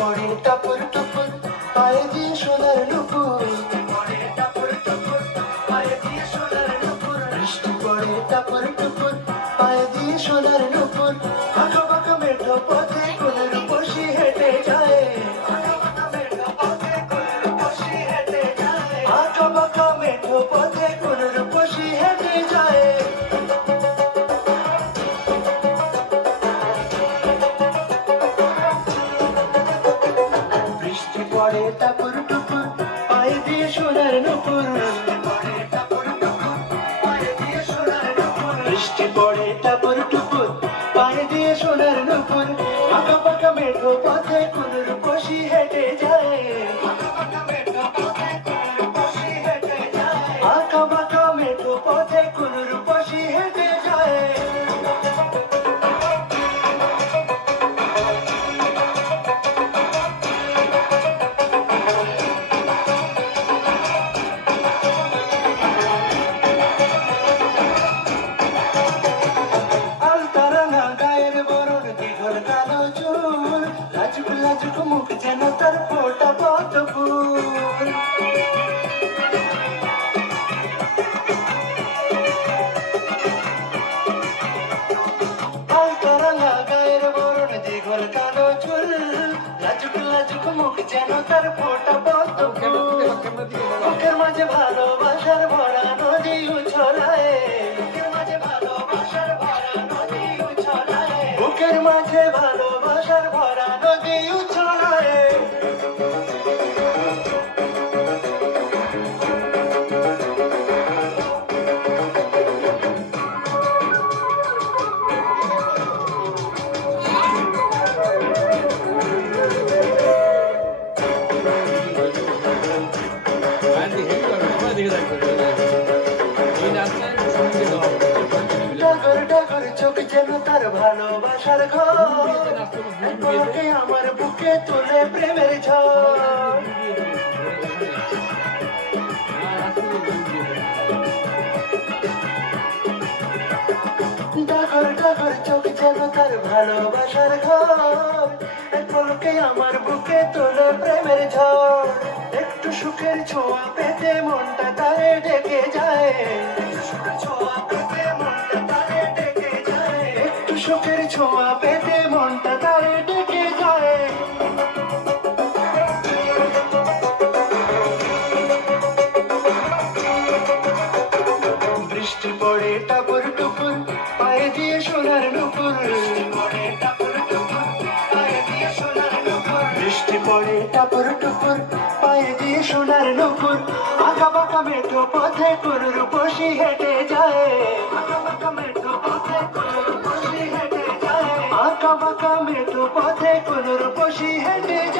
পড়ে টাপুর টুপুর পায়ে দিয়ে সোনার নুপুর, পড়ে টাপুর টুপুর পায়ে দিয়ে সোনার নুপুর, বৃষ্টি পড়ে টাপুর টুপুর পায়ে দিয়ে সোনার নুপুর, আঁকা বাঁকা মেঠো পথে কোন রূপসী হেঁটে যায়, আঁকা বাঁকা মেঠো পথে কোন রূপসী হেঁটে যায়, আঁকা বাঁকা মেঠো পথে কোন রূপসী হেঁটে যায়। বৃষ্টি পড়ে টাপুর টুপুর পায়ে দিয়ে সোনার নুপুর, পড়ে টাপুর টুপুর পায়ে দিয়ে সোনার নুপুর, বৃষ্টি পড়ে টাপুর টুপুর পায়ে দিয়ে সোনার নুপুর, আঁকা বাঁকা মেঠো পথে কোন রূপসী হেঁটে যায়, আঁকা বাঁকা মেঠো পথে কোন রূপসী হেঁটে যায়, আঁকা বাঁকা মেঠো পথে কোন রূপসী হেঁটে যায়। লাজুক লাজুক মুখ যেন তার ফোটা পদ্ম ফুল, আলতারাঙা গায়ের বরণ দীঘল কালো চুল, লাজুক লাজুক মুখ যেন তার ফোটা পদ্ম ফুল, বুকের মাঝে ভালোবাসার ভরা নদী উছলায়, বুকের মাঝে ভালোবাসার ভরা নদী উছলায়, বুকের মাঝে ভালোবাসার ভরা নদী উছলায়। ডাগর ডাগর চোখ যেন তার ভালোবাসার ঘর, পলকে আমার বুকে তুলে প্রেমের ঝড়, ডাগর ডাগর চোখ যেন তার ভালোবাসার ঘর, পলকে আমার বুকে তুলে প্রেমের ঝড়, একটু সুখের ছোঁয়া পেতে মনটা তারে ডেকে যায়, একটু সুখের ছোঁয়া পেতে মনটা তারে ডেকে যায়, একটু সুখের ছোঁয়া পেতে মনটা তারে ডেকে যায়। বৃষ্টি পড়ে টাপুর টুপুর পায়ে দিয়ে সোনার নুপুর, বৃষ্টি পড়ে টাপুর টুপুর পায়ে দিয়ে সোনার নুপুর, বৃষ্টি পড়ে টাপুর টুপুর পায়ে দিয়ে সোনার নুপুর, আঁকা বাঁকা মেঠো পথে কোন রূপসী হেঁটে যায়, আঁকা বাঁকা মেঠো পথে কোন রূপসী হেঁটে যায়, আঁকা বাঁকা মেঠো পথে কোন রূপসী হেঁটে যায়।